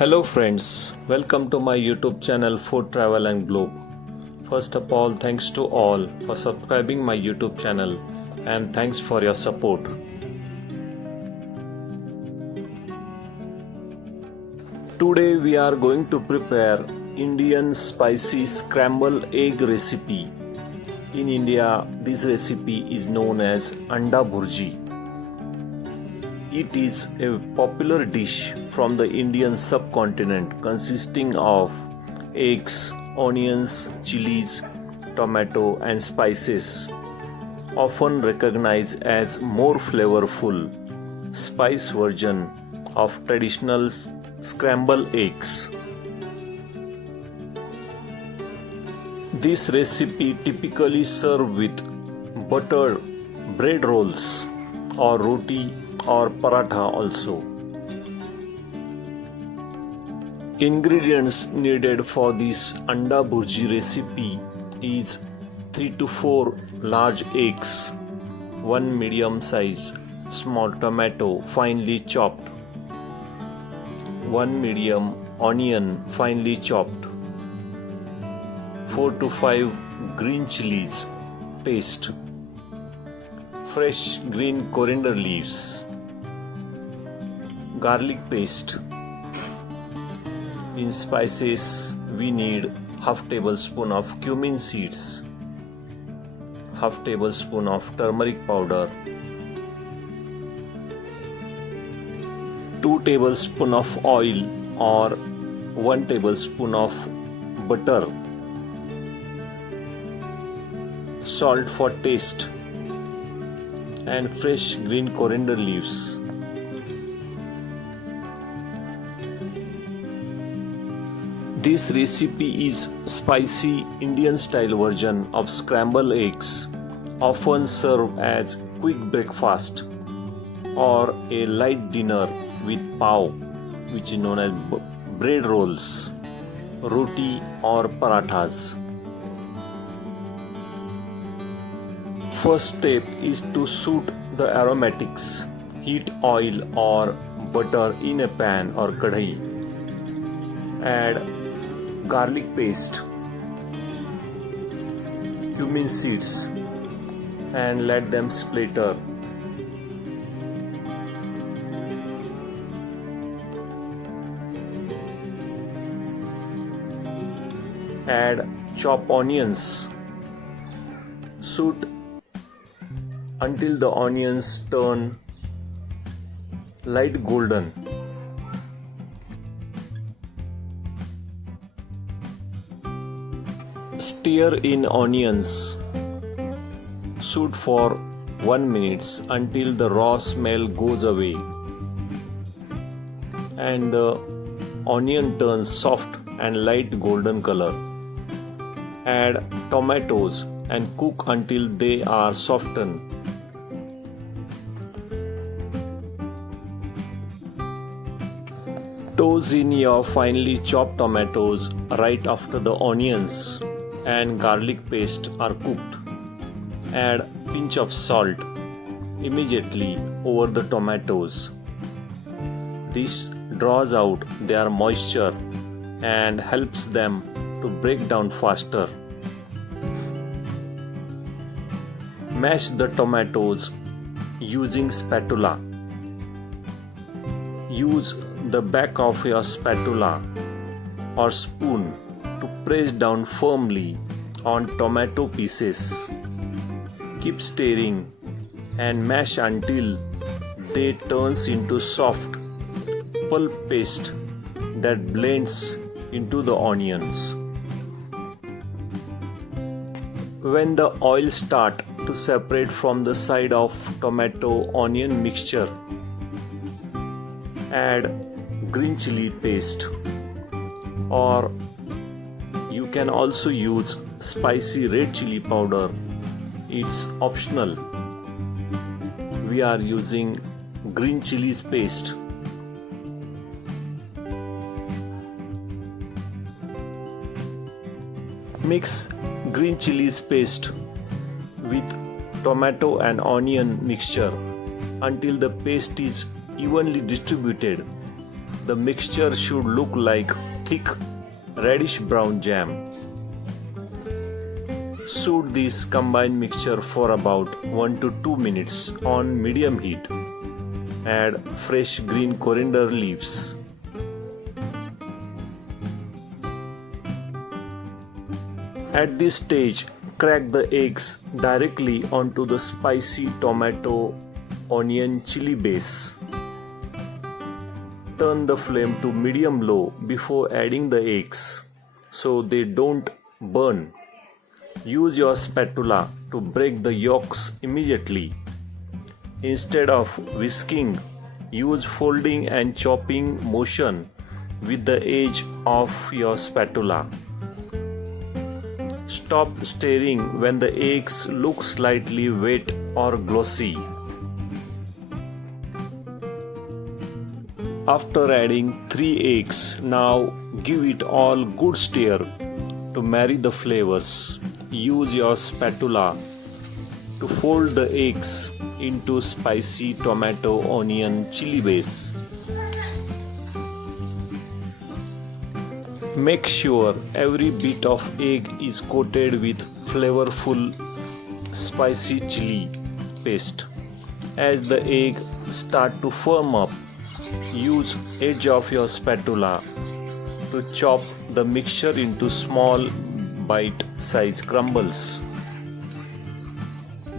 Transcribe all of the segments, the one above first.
Hello friends, welcome to my YouTube channel Food Travel and Globe. First of all, thanks to all for subscribing my YouTube channel and thanks for your support. Today we are going to prepare Indian spicy scrambled egg recipe. In India, this recipe is known as Anda Bhurji. It is a popular dish from the Indian subcontinent consisting of eggs, onions, chilies, tomato and spices, often recognized as more flavorful spice version of traditional scrambled eggs. This recipe typically served with buttered bread rolls or roti or paratha also. Ingredients needed for this Anda Bhurji recipe is 3 to 4 large eggs, 1 medium size small tomato finely chopped, 1 medium onion finely chopped, 4 to 5 green chilies paste, fresh green coriander leaves, garlic paste. In spices, we need half tablespoon of cumin seeds, half tablespoon of turmeric powder, 2 tablespoon of oil or 1 tablespoon of butter, salt for taste, and fresh green coriander leaves. This recipe is spicy Indian style version of scrambled eggs, often served as quick breakfast or a light dinner with pav, which is known as bread rolls, roti or parathas. First step is to soak the aromatics. Heat oil or butter in a pan or kadhai. Add garlic paste, cumin seeds and let them splatter. Add chopped onions. Saute until the onions turn light golden. Stir in onions. Saute for 1 minute until the raw smell goes away and the onion turns soft and light golden color. Add tomatoes and cook until they are softened. Toss in your finely chopped tomatoes right after the onions and garlic paste are cooked. Add pinch of salt immediately over the tomatoes. This draws out their moisture and helps them to break down faster. Mash the tomatoes using spatula. Use the back of your spatula or spoon to press down firmly on tomato pieces. Keep stirring and mash until they turns into soft pulp paste that blends into the onions. When the oil starts to separate from the side of tomato onion mixture, add green chili paste, or you can also use spicy red chili powder. It's optional. We are using green chilies paste. Mix green chilies paste with tomato and onion mixture until the paste is evenly distributed. The mixture should look like thick reddish brown jam. Sous this combined mixture for about 1 to 2 minutes on medium heat. Add fresh green coriander leaves. At this stage, crack the eggs directly onto the spicy tomato onion chili base. Turn the flame to medium-low before adding the eggs so they don't burn. Use your spatula to break the yolks immediately. Instead of whisking, use folding and chopping motion with the edge of your spatula. Stop stirring when the eggs look slightly wet or glossy. After adding 3 eggs, now give it all good stir to marry the flavors. Use your spatula to fold the eggs into spicy tomato onion chili base. Make sure every bit of egg is coated with flavorful spicy chili paste. As the egg start to firm up, use edge of your spatula to chop the mixture into small bite-sized crumbles.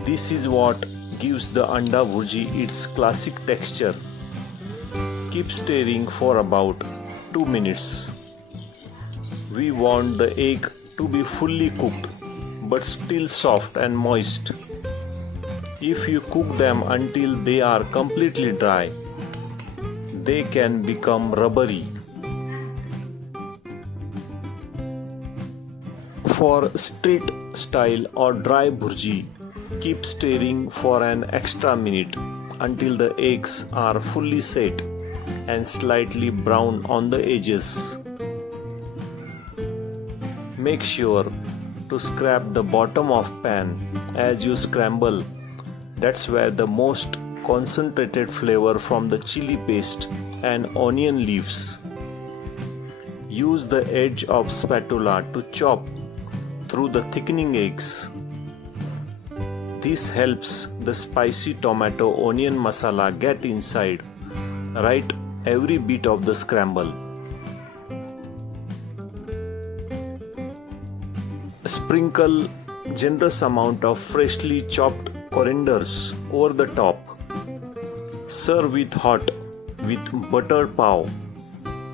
This is what gives the anda bhurji its classic texture. Keep stirring for about 2 minutes. We want the egg to be fully cooked but still soft and moist. If you cook them until they are completely dry, they can become rubbery. For street style or dry bhurji, keep stirring for an extra minute until the eggs are fully set and slightly brown on the edges. Make sure to scrape the bottom of pan as you scramble. That's where the most concentrated flavor from the chili paste and onion leaves. Use the edge of spatula to chop through the thickening eggs. This helps the spicy tomato onion masala get inside right every bit of the scramble. Sprinkle generous amount of freshly chopped corianders over the top. Serve it hot with buttered pav,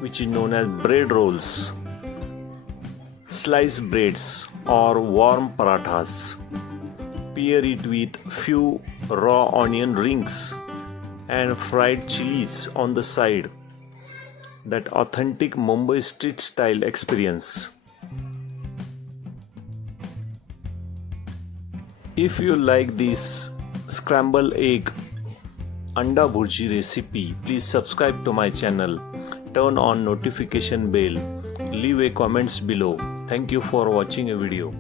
which is known as bread rolls, sliced breads or warm parathas. Pair it with few raw onion rings and fried chilies on the side. That authentic Mumbai street style experience. If you like this scrambled egg anda bhurji recipe, please subscribe to my channel, turn on notification bell, leave a comments below. Thank you for watching a video.